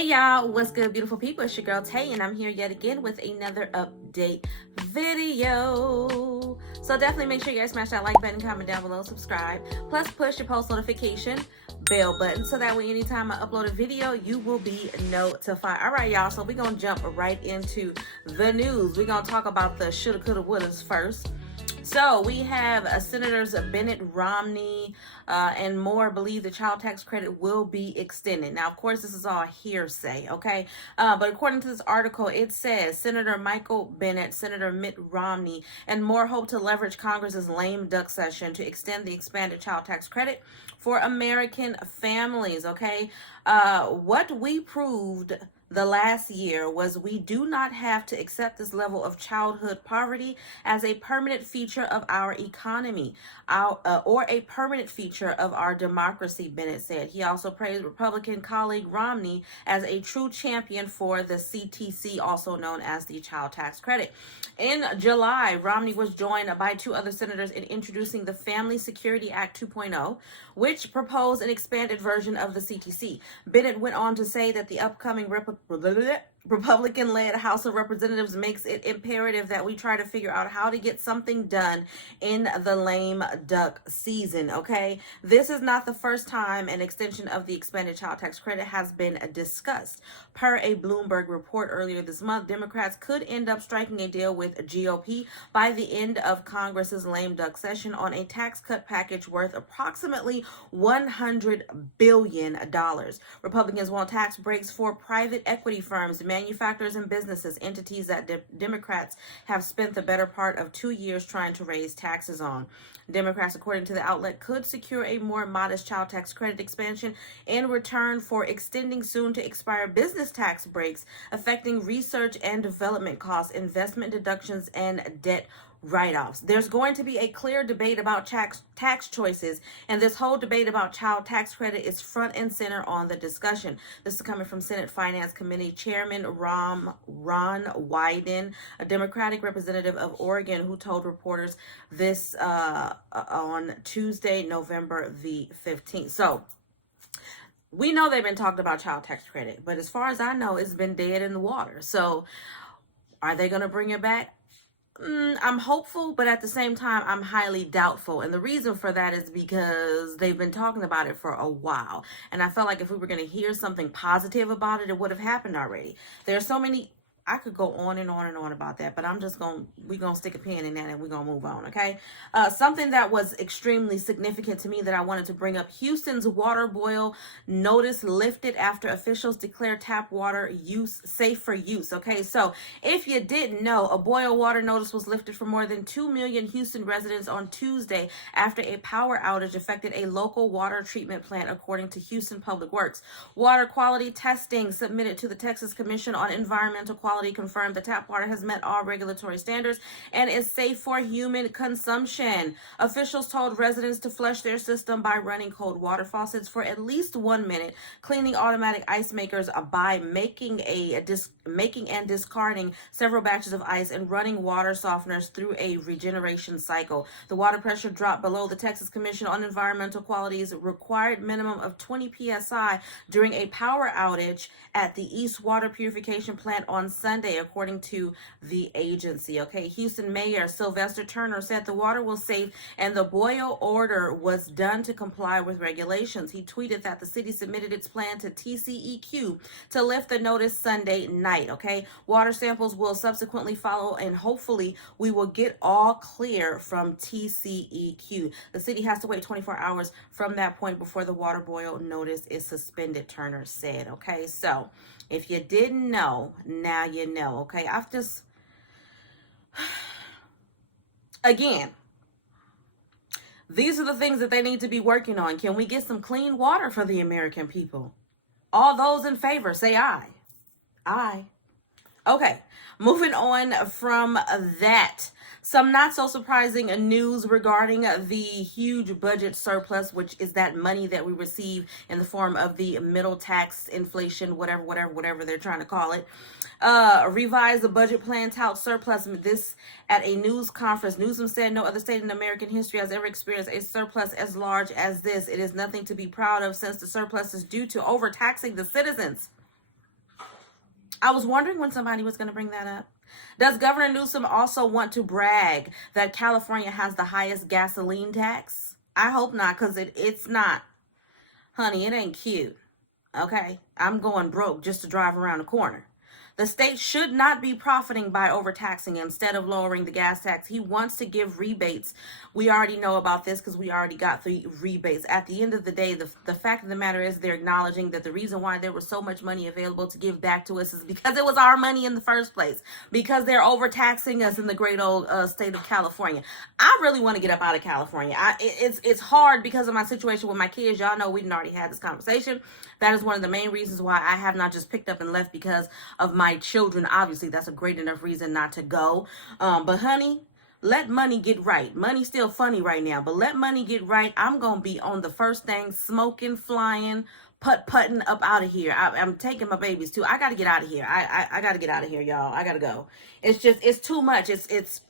Hey y'all, what's good, beautiful people? It's your girl Tay, and I'm here yet again with another update video. So definitely make sure you guys smash that like button, comment down below, subscribe, plus push your post notification bell button so that way anytime I upload a video, you will be notified. All right, y'all, so we're gonna jump right into the news. We're gonna talk about the shoulda, coulda, wouldas first. So we have Senators Bennett, Romney, and more believe the child tax credit will be extended. Now, of course, this is all hearsay, okay? But according to this article, it says Senator Michael Bennett, Senator Mitt Romney, and more hope to leverage Congress's lame duck session to extend the expanded child tax credit for American families, okay? What we proved the last year was we do not have to accept this level of childhood poverty as a permanent feature of our economy or a permanent feature of our democracy, Bennett said. He also praised Republican colleague Romney as a true champion for the CTC, also known as the child tax credit. In July, Romney was joined by two other senators in introducing the Family Security Act 2.0, which proposed an expanded version of the CTC. Bennett went on to say that the upcoming Republican-led House of Representatives makes it imperative that we try to figure out how to get something done in the lame duck season, okay? This is not the first time an extension of the expanded child tax credit has been discussed. Per a Bloomberg report earlier this month, Democrats could end up striking a deal with GOP by the end of Congress's lame duck session on a tax cut package worth approximately $100 billion. Republicans want tax breaks for private equity firms, manufacturers, and businesses, entities that Democrats have spent the better part of 2 years trying to raise taxes on. Democrats, according to the outlet, could secure a more modest child tax credit expansion in return for extending soon to expire business tax breaks affecting research and development costs, investment deductions, and debt write-offs. There's going to be a clear debate about tax choices, and this whole debate about child tax credit is front and center on the discussion. This is coming from Senate Finance Committee Chairman Ron Wyden, a Democratic representative of Oregon, who told reporters this on Tuesday, November the 15th. So we know they've been talking about child tax credit, but as far as I know, it's been dead in the water. So are they going to bring it back? I'm hopeful, but at the same time, I'm highly doubtful. And the reason for that is because they've been talking about it for a while. And I felt like if we were going to hear something positive about it, it would have happened already. There are so many, I could go on and on and on about that, but we're going to stick a pin in that and we're going to move on, okay? Something that was extremely significant to me that I wanted to bring up: Houston's water boil notice lifted after officials declare tap water use safe for use, okay? So if you didn't know, a boil water notice was lifted for more than 2 million Houston residents on Tuesday after a power outage affected a local water treatment plant, according to Houston Public Works. Water quality testing submitted to the Texas Commission on Environmental Quality confirmed the tap water has met all regulatory standards and is safe for human consumption. Officials told residents to flush their system by running cold water faucets for at least 1 minute, cleaning automatic ice makers by making and discarding several batches of ice, and running water softeners through a regeneration cycle. The water pressure dropped below the Texas Commission on Environmental Quality's required minimum of 20 psi during a power outage at the East Water Purification Plant on Sunday, according to the agency. Okay, Houston Mayor Sylvester Turner said the water was safe and the boil order was done to comply with regulations. He tweeted that the city submitted its plan to TCEQ to lift the notice Sunday night. Okay, water samples will subsequently follow, and hopefully we will get all clear from TCEQ. The city has to wait 24 hours from that point before the water boil notice is suspended, Turner said. Okay, so if you didn't know, now you know, okay? Again, these are the things that they need to be working on. Can we get some clean water for the American people? All those in favor, say aye. Aye. Okay, moving on from that. Some not so surprising news regarding the huge budget surplus, which is that money that we receive in the form of the middle tax, inflation, whatever they're trying to call it. Revised the budget plan touts surplus. This at a news conference. Newsom said no other state in American history has ever experienced a surplus as large as this. It is nothing to be proud of since the surplus is due to overtaxing the citizens. I was wondering when somebody was going to bring that up. Does Governor Newsom also want to brag that California has the highest gasoline tax? I hope not, because it's not. Honey, it ain't cute. Okay? I'm going broke just to drive around the corner. The state should not be profiting by overtaxing instead of lowering the gas tax. He wants to give rebates. We already know about this because we already got the rebates. At the end of the day, the fact of the matter is they're acknowledging that the reason why there was so much money available to give back to us is because it was our money in the first place, because they're overtaxing us in the great old state of California. I really want to get up out of California. It's hard because of my situation with my kids. Y'all know we've already had this conversation. That is one of the main reasons why I have not just picked up and left, because of my children. Obviously, that's a great enough reason not to go. But honey, let money get right. Money's still funny right now, but let money get right. I'm going to be on the first thing, smoking, flying, putting up out of here. I'm taking my babies too. I got to get out of here. I got to get out of here, y'all. I got to go. It's too much. It's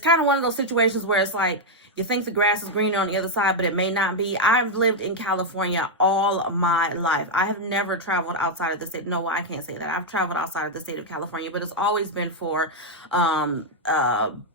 kind of one of those situations where it's like, you think the grass is greener on the other side, but it may not be. I've lived in California all my life. I have never traveled outside of the state. No, I can't say that. I've traveled outside of the state of California, but it's always been for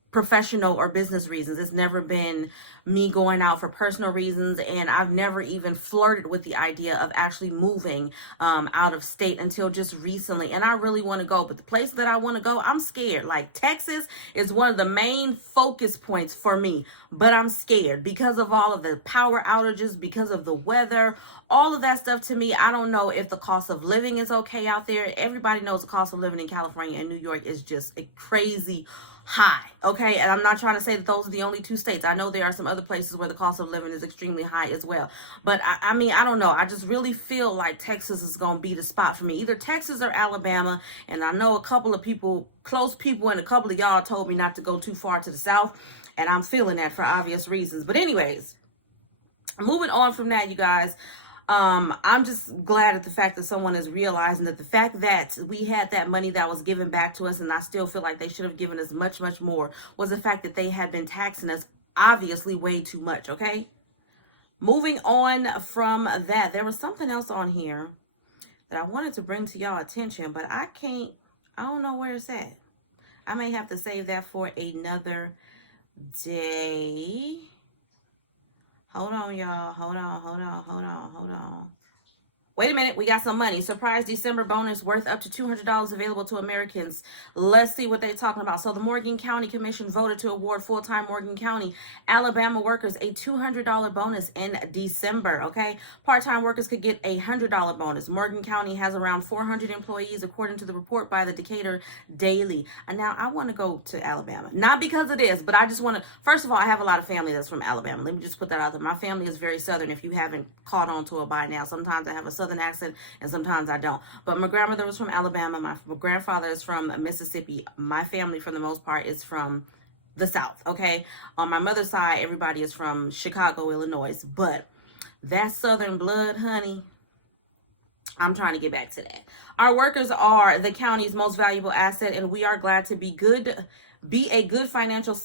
professional or business reasons. It's never been me going out for personal reasons, and I've never even flirted with the idea of actually moving out of state until just recently. And I really want to go, but the place that I want to go, I'm scared. Like, Texas is one of the main focus points for me, but I'm scared because of all of the power outages, because of the weather, all of that stuff. To me, I don't know if the cost of living is okay out there. Everybody knows the cost of living in California and New York is just a crazy high, okay? And I'm not trying to say that those are the only two states. I know there are some other places where the cost of living is extremely high as well. But I mean, I don't know. I just really feel like Texas is going to be the spot for me. Either Texas or Alabama. And I know a couple of people, close people, and a couple of y'all told me not to go too far to the south. And I'm feeling that for obvious reasons. But anyways, moving on from that, you guys. I'm just glad at the fact that someone is realizing that the fact that we had that money that was given back to us, and I still feel like they should have given us much, much more, was the fact that they had been taxing us obviously way too much, okay? Moving on from that, there was something else on here that I wanted to bring to y'all attention, but I don't know where it's at. I may have to save that for another day. Hold on, y'all. Hold on. Wait a minute, we got some money. Surprise December bonus worth up to $200 available to Americans. Let's see what they're talking about. So the Morgan County Commission voted to award full-time Morgan County, Alabama workers a $200 bonus in December, okay? Part-time workers could get a $100 bonus. Morgan County has around 400 employees, according to the report by the Decatur Daily. And now I want to go to Alabama. Not because of this, but I just want to, first of all, I have a lot of family that's from Alabama. Let me just put that out there. My family is very Southern, if you haven't caught on to it by now. Sometimes I have a Southern accent and sometimes I don't, but my grandmother was from Alabama, my grandfather is from Mississippi. My family for the most part is from the South, okay? On my mother's side, everybody is from Chicago, Illinois, but that Southern blood, honey, I'm trying to get back to that. Our workers are the county's most valuable asset, and we are glad to be a good financial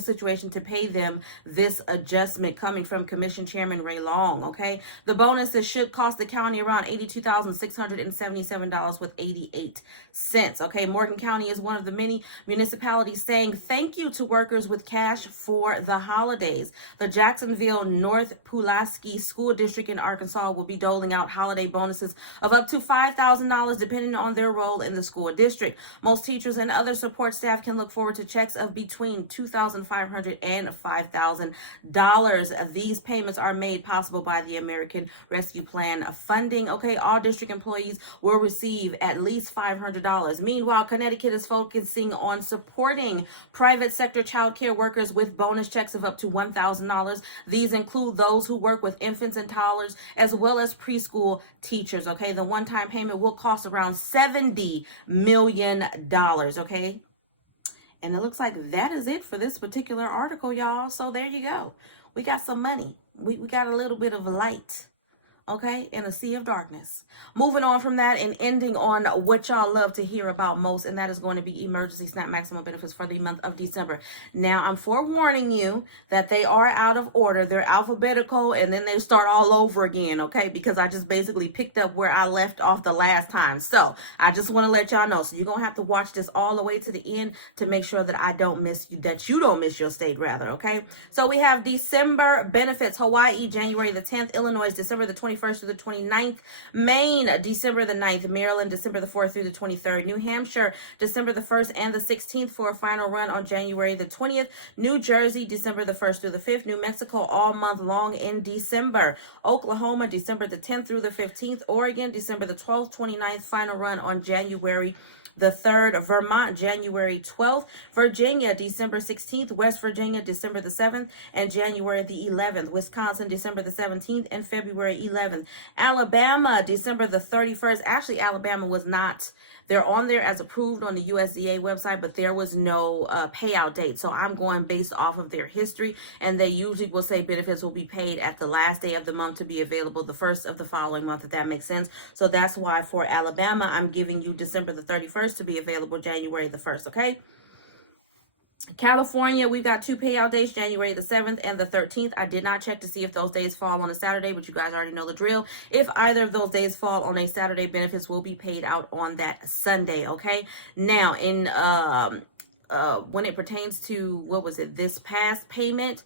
situation to pay them this adjustment, coming from Commission Chairman Ray Long, okay? The bonuses should cost the county around $82,677.88, okay? Morgan County is one of the many municipalities saying thank you to workers with cash for the holidays. The Jacksonville North Pulaski School District in Arkansas will be doling out holiday bonuses of up to $5,000 depending on their role in the school district. Most teachers and other support staff can look forward to checks of between $2,500 and $5,000. These payments are made possible by the American Rescue Plan funding. Okay, all district employees will receive at least $500. Meanwhile, Connecticut is focusing on supporting private sector child care workers with bonus checks of up to $1,000. These include those who work with infants and toddlers, as well as preschool teachers. Okay, the one-time payment will cost around $70 million. Okay. And it looks like that is it for this particular article, y'all. So there you go. We got some money. We got a little bit of light okay, in a sea of darkness. Moving on from that and ending on what y'all love to hear about most, and that is going to be emergency SNAP maximum benefits for the month of December. Now, I'm forewarning you that they are out of order. They're alphabetical, and then they start all over again, okay? Because I just basically picked up where I left off the last time. So I just want to let y'all know. So you're going to have to watch this all the way to the end to make sure that I don't miss you, that you don't miss your state, rather, okay? So we have December benefits: Hawaii, January the 10th, Illinois, December the 21st through the 29th, Maine, December the 9th, Maryland, December the 4th through the 23rd, New Hampshire, December the 1st and the 16th for a final run on January the 20th, New Jersey, December the 1st through the 5th, New Mexico all month long in December, Oklahoma, December the 10th through the 15th, Oregon, December the 12th, 29th, final run on January the 3rd, Vermont, January 12th, Virginia, December 16th, West Virginia, December the 7th, and January the 11th, Wisconsin, December the 17th, and February 11th, Alabama, December the 31st. Actually, Alabama was not, they're on there as approved on the USDA website, but there was no payout date. So I'm going based off of their history, and they usually will say benefits will be paid at the last day of the month to be available the first of the following month, if that makes sense. So that's why for Alabama, I'm giving you December the 31st to be available January the 1st, okay? California, we've got two payout days, January the 7th and the 13th. I did not check to see if those days fall on a Saturday, but you guys already know the drill. If either of those days fall on a Saturday, benefits will be paid out on that Sunday, okay? Now, in when it pertains to, what was it, this past payment,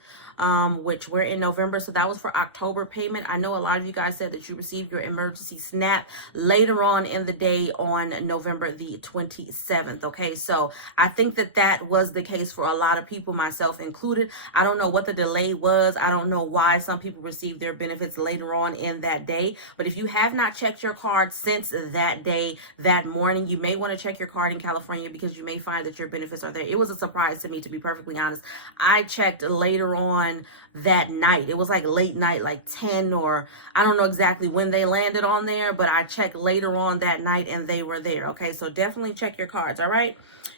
which we're in November, so that was for October payment. I know a lot of you guys said that you received your emergency SNAP later on in the day on November the 27th, okay? So I think that that was the case for a lot of people, myself included. I don't know what the delay was. I don't know why some people received their benefits later on in that day, but if you have not checked your card since that day, that morning, you may want to check your card in California, because you may find that your benefits are there. It was a surprise to me, to be perfectly honest. I checked later on that night. It was like late night, like 10, or I don't know exactly when they landed on there, but I checked later on that night and they were there. Okay, so definitely check your cards, all right?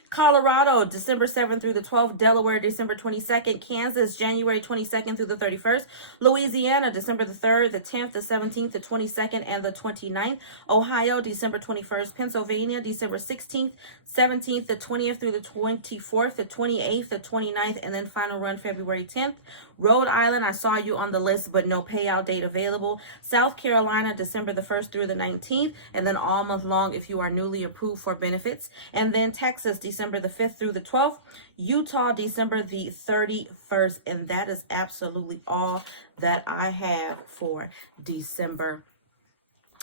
Colorado, December 7th through the 12th. Delaware, December 22nd. Kansas, January 22nd through the 31st. Louisiana, December the 3rd, the 10th, the 17th, the 22nd, and the 29th. Ohio, December 21st. Pennsylvania, December 16th, 17th, the 20th through the 24th, the 28th, the 29th, and then final run February 10th. Rhode Island, I saw you on the list, but no payout date available. South Carolina, December the 1st through the 19th, and then all month long if you are newly approved for benefits. And then Texas, December the 5th through the 12th. Utah, December the 31st. And that is absolutely all that I have for December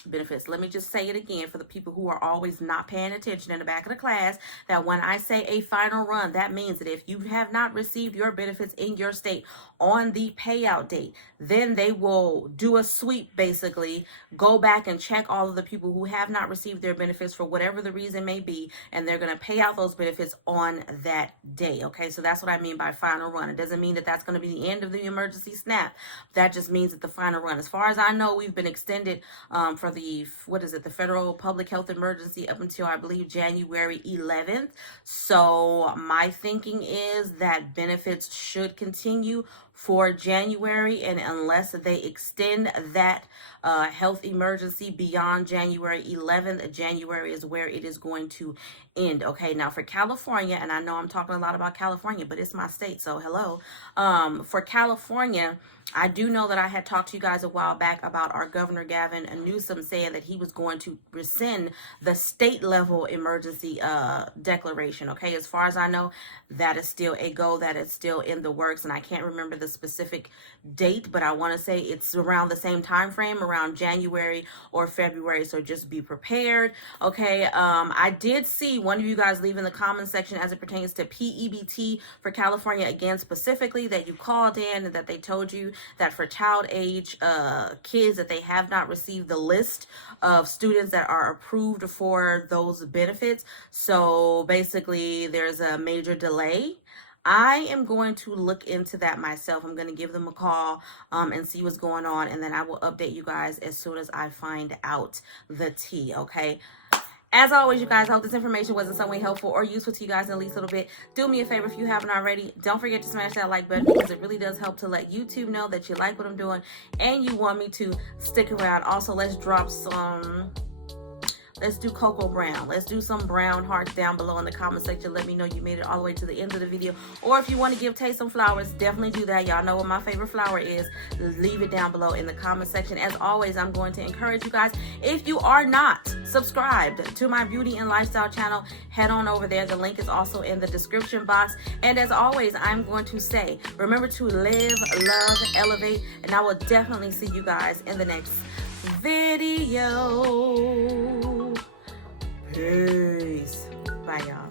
benefits. Let me just say it again for the people who are always not paying attention in the back of the class, that when I say a final run, that means that if you have not received your benefits in your state on the payout date, then they will do a sweep, basically, go back and check all of the people who have not received their benefits for whatever the reason may be, and they're going to pay out those benefits on that day, okay? So that's what I mean by final run. It doesn't mean that that's going to be the end of the emergency SNAP. That just means that the final run. As far as I know, we've been extended for the, the federal public health emergency up until, I believe, January 11th. So my thinking is that benefits should continue for January, and unless they extend that health emergency beyond January 11th, January is where it is going to end. Okay, now for California, and I know I'm talking a lot about California, but it's my state, so hello. For California, I do know that I had talked to you guys a while back about our Governor Gavin Newsom saying that he was going to rescind the state level emergency declaration. Okay, as far as I know, that is still a go, that is still in the works, and I can't remember the specific date, but I want to say it's around the same time frame, around January or February, so just be prepared. Okay, I did see one of you guys leave in the comment section as it pertains to PEBT for California, again specifically, that you called in and that they told you that for child age kids, that they have not received the list of students that are approved for those benefits. So basically there's a major delay. I am going to look into that myself. I'm going to give them a call and see what's going on, and then I will update you guys as soon as I find out the tea, okay? As always, you guys, I hope this information was in some way helpful or useful to you guys in at least a little bit. Do me a favor if you haven't already. Don't forget to smash that like button because it really does help to let YouTube know that you like what I'm doing and you want me to stick around. Also, let's drop some... Let's do cocoa brown. Let's do some brown hearts down below in the comment section. Let me know you made it all the way to the end of the video. Or if you want to give Tay some flowers, definitely do that. Y'all know what my favorite flower is. Leave it down below in the comment section. As always, I'm going to encourage you guys, if you are not subscribed to my beauty and lifestyle channel, head on over there. The link is also in the description box. And as always, I'm going to say, remember to live, love, elevate. And I will definitely see you guys in the next video. Peace. Bye, y'all.